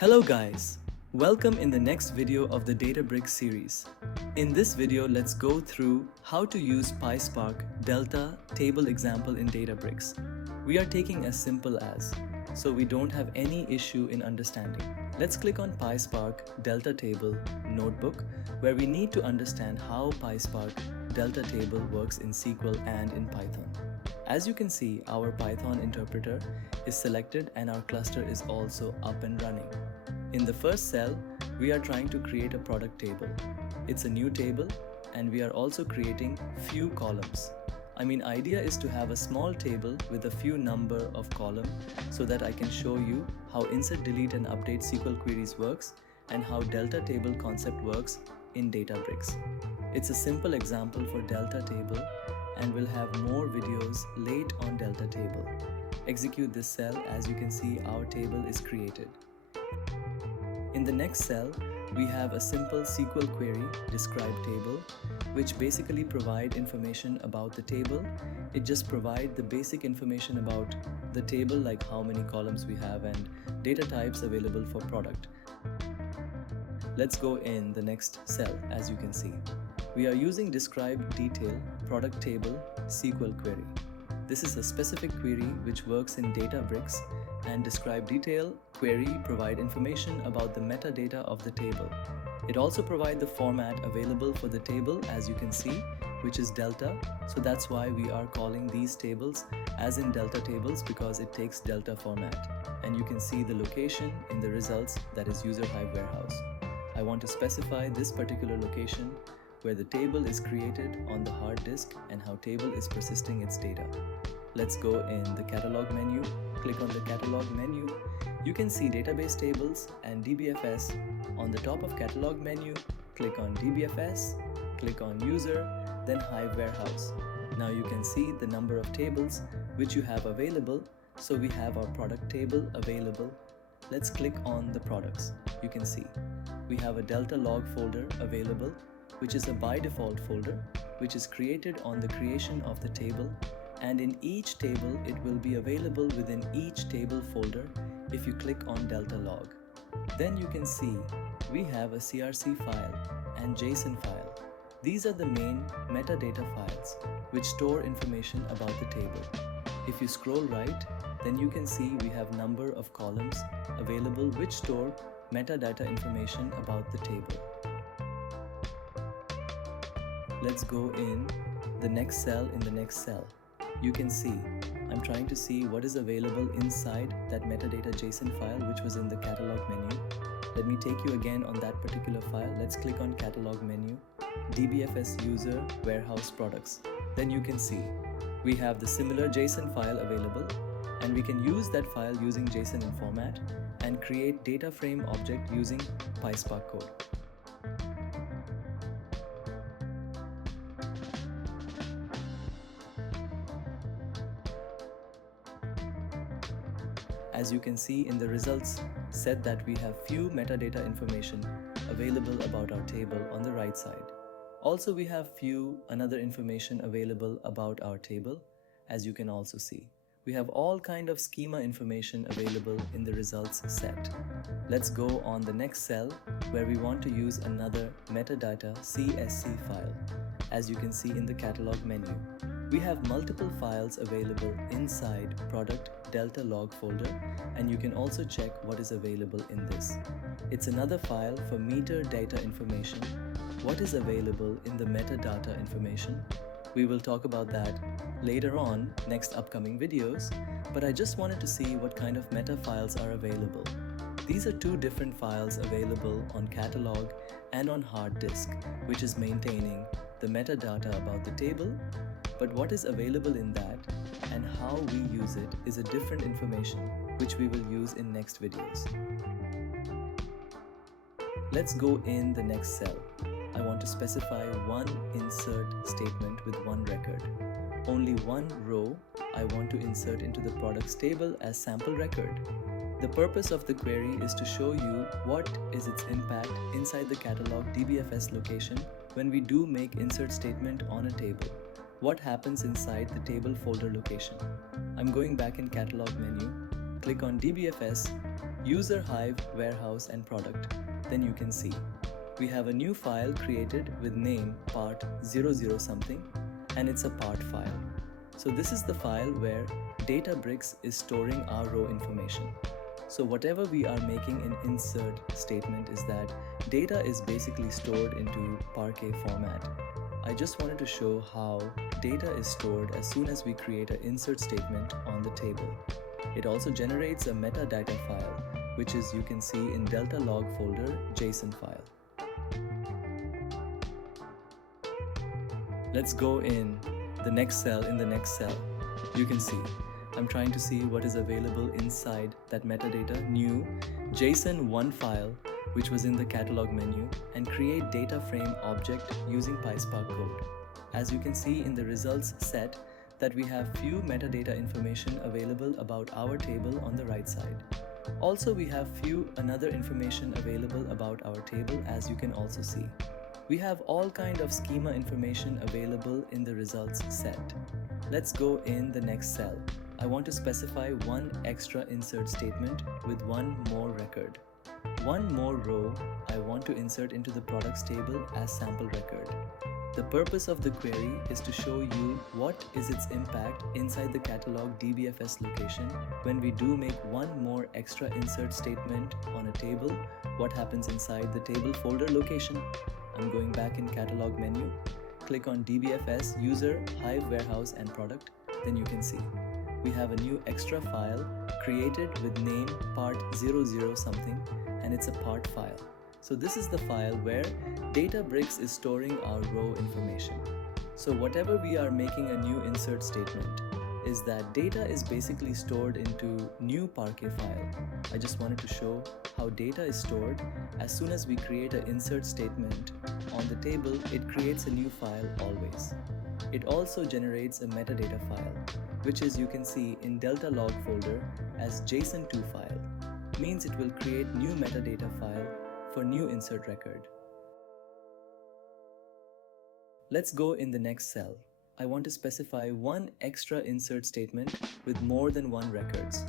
Hello guys, welcome in the next video of the Databricks series. In this video, let's go through how to use PySpark Delta table example in Databricks. We are taking as simple as, so we don't have any issue in understanding. Let's click on PySpark Delta Table Notebook, where we need to understand how PySpark Delta Table works in SQL and in Python. As you can see, our Python interpreter is selected and our cluster is also up and running. In the first cell, we are trying to create a product table. It's a new table and we are also creating few columns. Idea is to have a small table with a few number of columns so that I can show you how insert, delete and update SQL queries works and how Delta table concept works in Databricks. It's a simple example for Delta table and we'll have more videos late on Delta table. Execute this cell. As you can see, our table is created. In the next cell, we have a simple SQL query describe table, which basically provide information about the table. It just provide the basic information about the table, like how many columns we have and data types available for product. Let's go in the next cell. As you can see, we are using describe detail product table SQL query. This is a specific query which works in Databricks, and describe detail query provide information about the metadata of the table. It also provides the format available for the table, as you can see, which is Delta. So that's why we are calling these tables as in Delta tables, because it takes Delta format. And you can see the location in the results, that is user Hive warehouse. I want to specify this particular location where the table is created on the hard disk and how table is persisting its data. Let's go in the catalog menu. Click on the catalog menu. You can see database tables and DBFS. On the top of catalog menu, click on DBFS, click on user, then Hive warehouse. Now you can see the number of tables which you have available. So we have our product table available. Let's click on the products. You can see we have a Delta log folder available, which is a by default folder, which is created on the creation of the table. And in each table, it will be available within each table folder if you click on Delta log. Then you can see we have a CRC file and JSON file. These are the main metadata files which store information about the table. If you scroll right, then you can see we have number of columns available which store metadata information about the table. Let's go in the next cell. In the next cell, you can see I'm trying to see what is available inside that metadata JSON file which was in the catalog menu. Let me take you again on that particular file. Let's click on catalog menu, DBFS user warehouse products. Then you can see we have the similar JSON file available, and we can use that file using JSON in format and create data frame object using PySpark code. As you can see in the results set that we have few metadata information available about our table on the right side. Also we have few another information available about our table, as you can also see. We have all kind of schema information available in the results set. Let's go on the next cell where we want to use another metadata CSC file. As you can see in the catalog menu, we have multiple files available inside product Delta log folder, and you can also check what is available in this. It's another file for metadata information. What is available in the metadata information? We will talk about that later on next upcoming videos, but I just wanted to see what kind of meta files are available. These are two different files available on catalog and on hard disk, which is maintaining the metadata about the table. But what is available in that and how we use it is a different information which we will use in next videos. Let's go in the next cell. I want to specify one insert statement with one record. Only one row I want to insert into the products table as sample record. The purpose of the query is to show you what is its impact inside the catalog DBFS location when we do make insert statement on a table. What happens inside the table folder location. I'm going back in catalog menu. click on DBFS, User, Hive, Warehouse and Product. Then you can see we have a new file created with name part 00 something, and it's a part file. So this is the file where Databricks is storing our row information. So whatever we are making an insert statement is that data is basically stored into Parquet format. I just wanted to show how data is stored as soon as we create an insert statement on the table. It also generates a metadata file, which is you can see in delta log folder JSON file. Let's go in the next cell. In the next cell, you can see I'm trying to see what is available inside that metadata new JSON1 file, which was in the catalog menu, and create data frame object using PySpark code. As you can see in the results set that we have few metadata information available about our table on the right side. Also, we have few another information available about our table, as you can also see. We have all kind of schema information available in the results set. Let's go in the next cell. I want to specify one extra insert statement with one more record. One more row I want to insert into the products table as sample record. The purpose of the query is to show you what is its impact inside the catalog DBFS location when we do make one more extra insert statement on a table, what happens inside the table folder location. I'm going back in catalog menu, click on DBFS, User, Hive, Warehouse and Product. Then you can see we have a new extra file created with name part 00 something, and it's a part file. So this is the file where Databricks is storing our row information. So whatever we are making a new insert statement is that data is basically stored into new Parquet file. I just wanted to show how data is stored. As soon as we create an insert statement on the table, it creates a new file always. It also generates a metadata file, which is you can see in delta log folder as JSON2 file. Means it will create new metadata file for new insert record. Let's go in the next cell. I want to specify one extra insert statement with more than one records.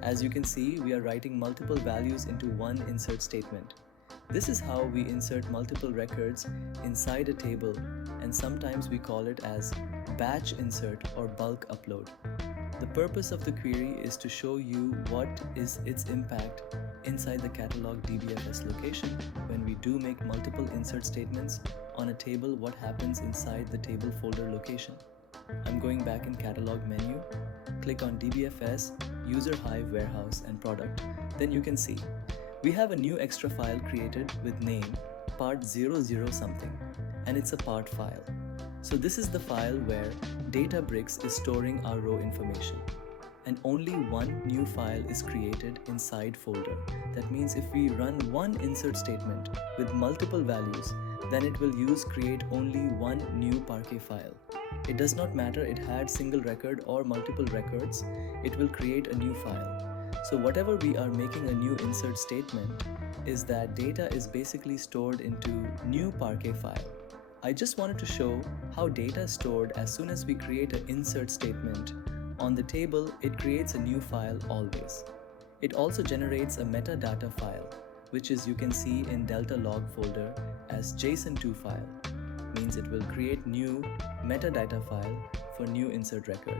As you can see, we are writing multiple values into one insert statement. This is how we insert multiple records inside a table, and sometimes we call it as batch insert or bulk upload. The purpose of the query is to show you what is its impact inside the catalog DBFS location when we do make multiple insert statements on a table, what happens inside the table folder location. I'm going back in catalog menu, click on DBFS, User, Hive, Warehouse and Product. Then you can see we have a new extra file created with name part 00 something, and it's a part file. So this is the file where Databricks is storing our row information, and only one new file is created inside folder. That means if we run one insert statement with multiple values, then it will create only one new Parquet file. It does not matter it had single record or multiple records, it will create a new file. So whatever we are making a new insert statement is that data is basically stored into new Parquet file. I just wanted to show how data is stored as soon as we create an insert statement. On the table, it creates a new file always. It also generates a metadata file, which is you can see in delta log folder as JSON2 file. Means it will create new metadata file for new insert record.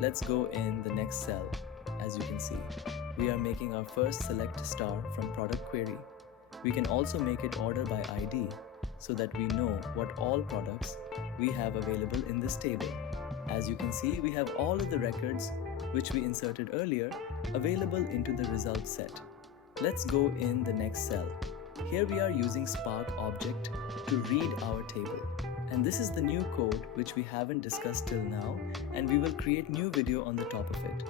Let's go in the next cell. As you can see, we are making our first select star from product query. We can also make it order by ID so that we know what all products we have available in this table. As you can see, we have all of the records which we inserted earlier available into the result set. Let's go in the next cell. Here we are using Spark object to read our table. And this is the new code which we haven't discussed till now, and we will create new video on the top of it.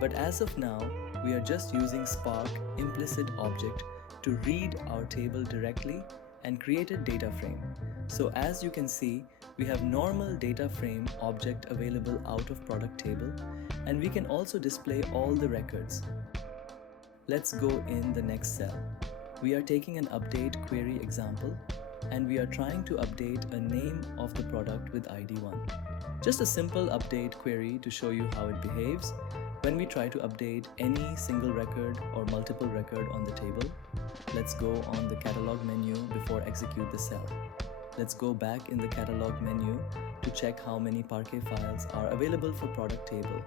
But as of now, we are just using Spark implicit object to read our table directly and create a data frame. So as you can see, we have normal data frame object available out of product table, and we can also display all the records. Let's go in the next cell. We are taking an update query example, and we are trying to update a name of the product with ID1. Just a simple update query to show you how it behaves when we try to update any single record or multiple record on the table. Let's go on the catalog menu before execute the cell. Let's go back in the catalog menu to check how many Parquet files are available for product table,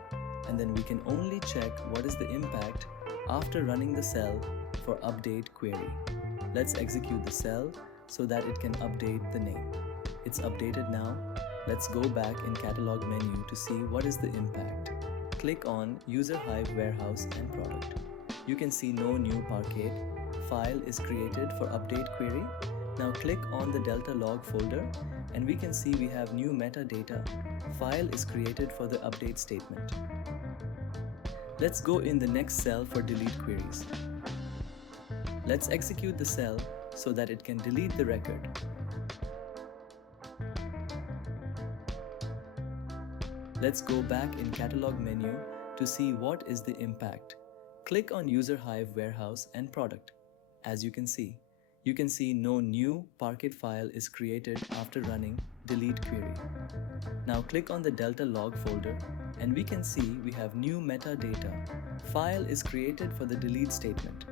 and then we can only check what is the impact after running the cell for update query. Let's execute the cell so that it can update the name. It's updated now. Let's go back in catalog menu to see what is the impact. Click on User Hive Warehouse and Product. You can see no new Parquet file is created for update query. Now click on the Delta log folder and we can see we have new metadata file is created for the update statement. Let's go in the next cell for delete queries. Let's execute the cell so that it can delete the record. Let's go back in catalog menu to see what is the impact. Click on User Hive Warehouse and Product. As you can see no new Parquet file is created after running delete query. Now click on the Delta log folder and we can see we have new metadata file is created for the delete statement.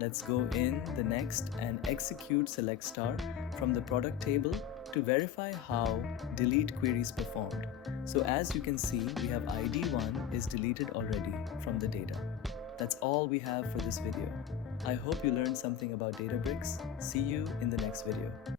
Let's go in the next and execute select star from the product table to verify how delete queries performed. So as you can see, we have ID1 is deleted already from the data. That's all we have for this video. I hope you learned something about Databricks. See you in the next video.